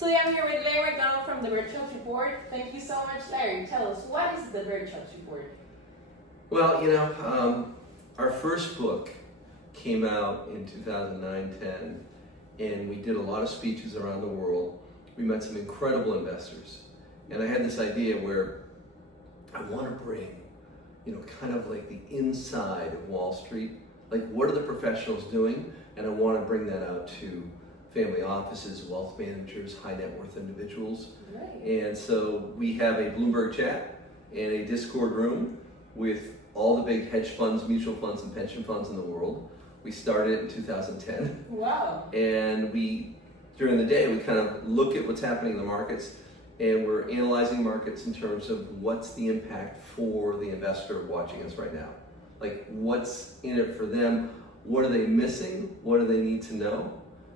Today I'm here with Larry McDonald from the Birdshots Report. Thank you so much, Larry. Tell us, what is the Birdshots Report? Well, our first book came out in 2009-10, and we did a lot of speeches around the world. We met some incredible investors, and I had this idea where I want to bring, kind of like the inside of Wall Street. Like, what are the professionals doing? And I want to bring that out to family offices, wealth managers, high net worth individuals. Right. And so we have a Bloomberg chat and a Discord room with all the big hedge funds, mutual funds, and pension funds in the world. We started it in 2010. Wow. And during the day, we kind of look at what's happening in the markets, and we're analyzing markets in terms of what's the impact for the investor watching us right now. Like, what's in it for them? What are they missing? What do they need to know?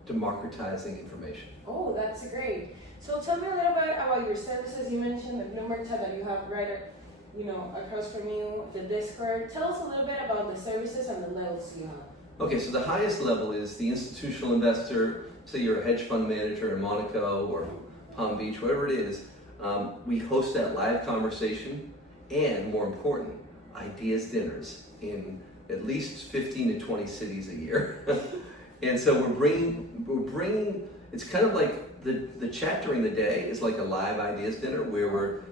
Democratizing information. Oh, that's great. So tell me a little bit about your services. You mentioned the Bloomberg chat that you have right, across from you, the Discord. Tell us a little bit about the services and the levels you have. Okay, so the highest level is the institutional investor. Say you're a hedge fund manager in Monaco or Palm Beach, whatever it is. We host that live conversation, and more important, ideas dinners in at least 15 to 20 cities a year. And so we're bringing, it's kind of like the chat during the day is like a live ideas dinner where we're,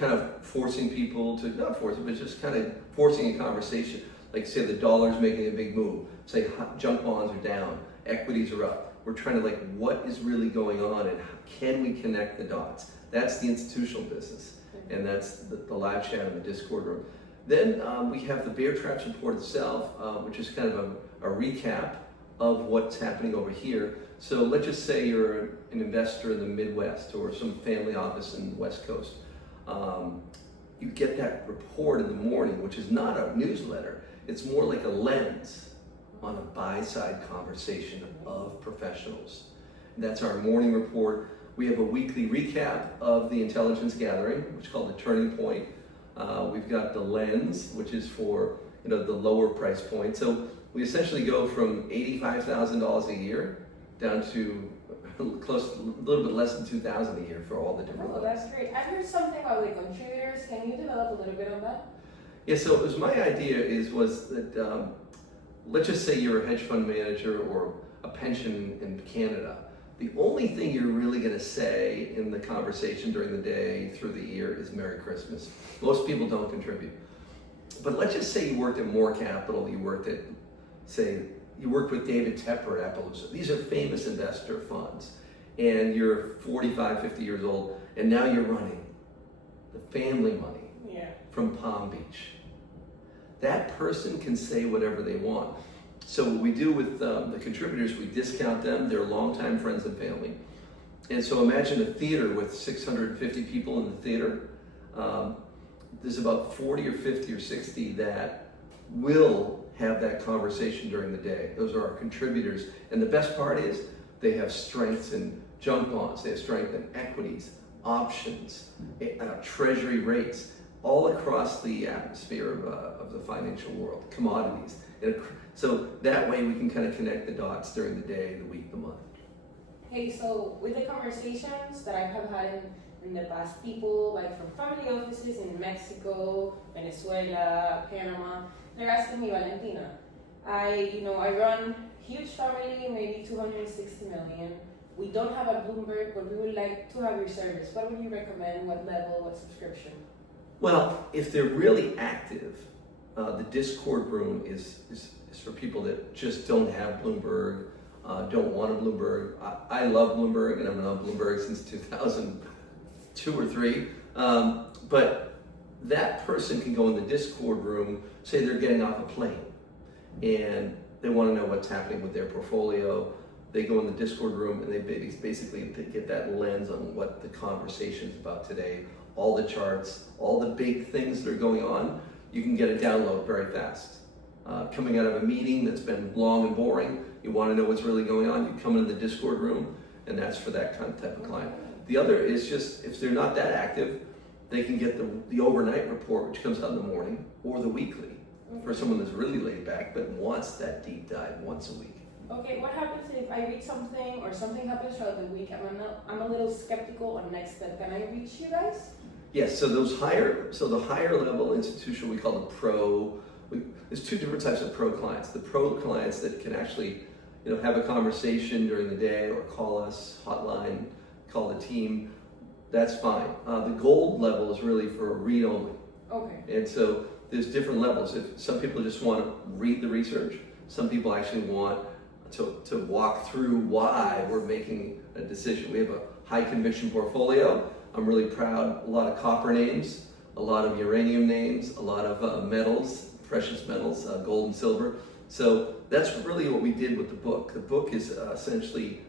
kind of forcing people to, not forcing, but just kind of forcing a conversation. Like, say the dollar's making a big move, say junk bonds are down, equities are up. We're trying to what is really going on and how can we connect the dots? That's the institutional business, and that's the live chat in the Discord room. Then we have the Bear Traps Report itself, which is kind of a recap of what's happening over here. So let's just say you're an investor in the Midwest or some family office in the West Coast. You get that report in the morning, which is not a newsletter. It's more like a lens on a buy-side conversation of professionals. That's our morning report. We have a weekly recap of the intelligence gathering, which is called the Turning Point. We've got the lens, which is for the lower price point. So we essentially go from $85,000 a year down to a little bit less than $2,000 a year for all the different levels. That's great. I heard something about the contributors. Can you develop a little bit on that? Yeah, so it was my idea was that let's just say you're a hedge fund manager or a pension in Canada. The only thing you're really going to say in the conversation during the day through the year is Merry Christmas. Most people don't contribute. But let's just say you worked at Moore Capital, you worked with David Tepper at Appaloosa. These are famous investor funds. And you're 45, 50 years old, and now you're running the family money from Palm Beach. That person can say whatever they want. So what we do with the contributors, we discount them. They're longtime friends and family. And so imagine a theater with 650 people in the theater. There's about 40 or 50 or 60 that will have that conversation during the day. Those are our contributors. And the best part is they have strengths in junk bonds. They have strength in equities, options, treasury rates, all across the atmosphere of the financial world, commodities. So that way we can kind of connect the dots during the day, the week, the month. Hey, so with the conversations that I have had in the past, people from family offices in Mexico, Venezuela, Panama, they're asking me, Valentina, I run huge family, maybe 260 million. We don't have a Bloomberg, but we would like to have your service. What would you recommend? What level? What subscription? Well, if they're really active, the Discord room is for people that just don't have Bloomberg, don't want a Bloomberg. I love Bloomberg, and I've been on Bloomberg since 2002 or 3. But that person can go in the Discord room, say they're getting off a plane, and they want to know what's happening with their portfolio. They go in the Discord room, and they basically get that lens on what the conversation is about today, all the charts, all the big things that are going on. You can get a download very fast. Coming out of a meeting that's been long and boring, you want to know what's really going on, you come into the Discord room, and that's for that kind of type of client. The other is just, if they're not that active, they can get the overnight report, which comes out in the morning, or the weekly, for someone that's really laid back but wants that deep dive once a week. Okay, what happens if I read something or something happens throughout the week? I'm a little skeptical on next step. Can I reach you guys? Yes, so the higher level institutional we call the pro. There's two different types of pro clients. The pro clients that can actually, have a conversation during the day or call us, hotline, call the team. That's fine. The gold level is really for read only. Okay. And so there's different levels. If some people just want to read the research, some people actually want to walk through why we're making a decision. We have a high conviction portfolio. I'm really proud. A lot of copper names, a lot of uranium names, a lot of metals, precious metals, gold and silver. So that's really what we did with the book. The book is essentially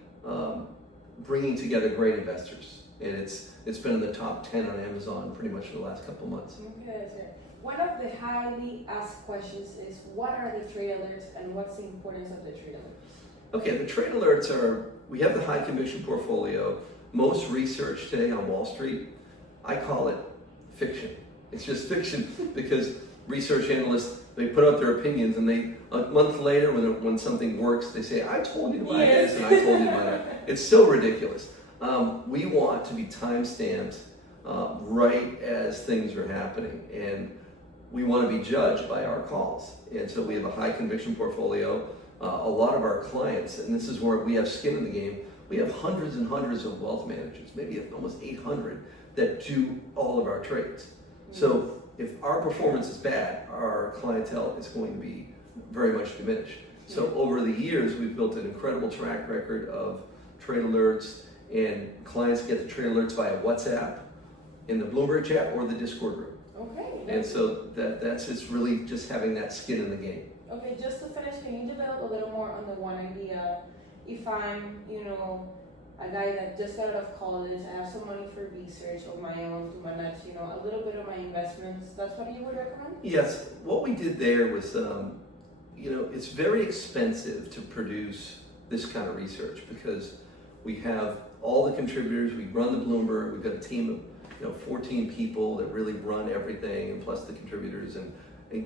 bringing together great investors, and it's been in the top 10 on Amazon pretty much for the last couple months. Okay, that's it. One of the highly asked questions is, what are the trade alerts and what's the importance of the trade alerts? Okay, the trade alerts we have the high conviction portfolio. Most research today on Wall Street, I call it fiction. It's just fiction because research analysts, they put out their opinions and a month later when something works, they say, I told you to buy this and I told you to buy that. It's so ridiculous. We want to be time-stamped right as things are happening, and we want to be judged by our calls. And so we have a high conviction portfolio. A lot of our clients, and this is where we have skin in the game, we have hundreds and hundreds of wealth managers, maybe almost 800, that do all of our trades. So if our performance is bad, our clientele is going to be very much diminished. So over the years, we've built an incredible track record of trade alerts, and clients get the trade alerts via WhatsApp, in the Bloomberg chat, or the Discord group. Okay. And so that's just really just having that skin in the game. Okay, just to finish, can you develop a little more on the one idea? If I'm, a guy that just got out of college, I have some money for research of my own to manage, a little bit of my investments, that's what you would recommend? Yes, what we did there was, it's very expensive to produce this kind of research because we have all the contributors, we run the Bloomberg, we've got a team of 14 people that really run everything, and plus the contributors, and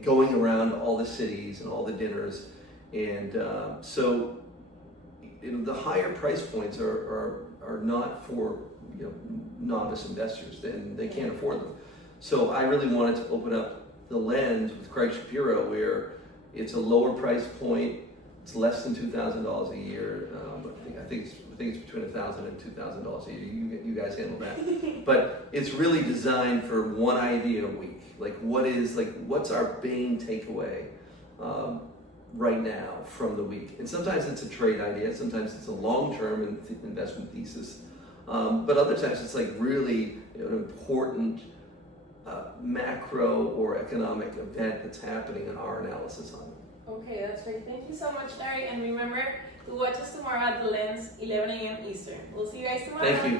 going around all the cities and all the dinners. And so the higher price points are not for novice investors, and they can't afford them. So I really wanted to open up the lens with Craig Shapiro, where it's a lower price point, it's less than $2,000 a year. I think it's between $1,000 and $2,000 a year. You guys handle that. But it's really designed for one idea a week. What's our Bain takeaway right now from the week? And sometimes it's a trade idea, sometimes it's a long-term investment thesis, but other times it's really an important macro or economic event that's happening in our analysis on it. Okay, that's great. Thank you so much, Larry. And remember to watch us tomorrow at The Lens, 11 a.m. Eastern. We'll see you guys tomorrow. Thank you.